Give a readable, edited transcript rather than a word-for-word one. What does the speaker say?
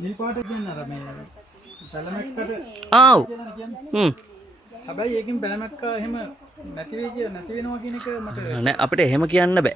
නිල් පාට කියන්නේ අර මේ පැලමැක්කට ආව් හැබැයි ඒකෙන් පැලමැක්කා එහෙම නැති වෙනවා කියන එක මට නෑ අපිට එහෙම කියන්න බෑ.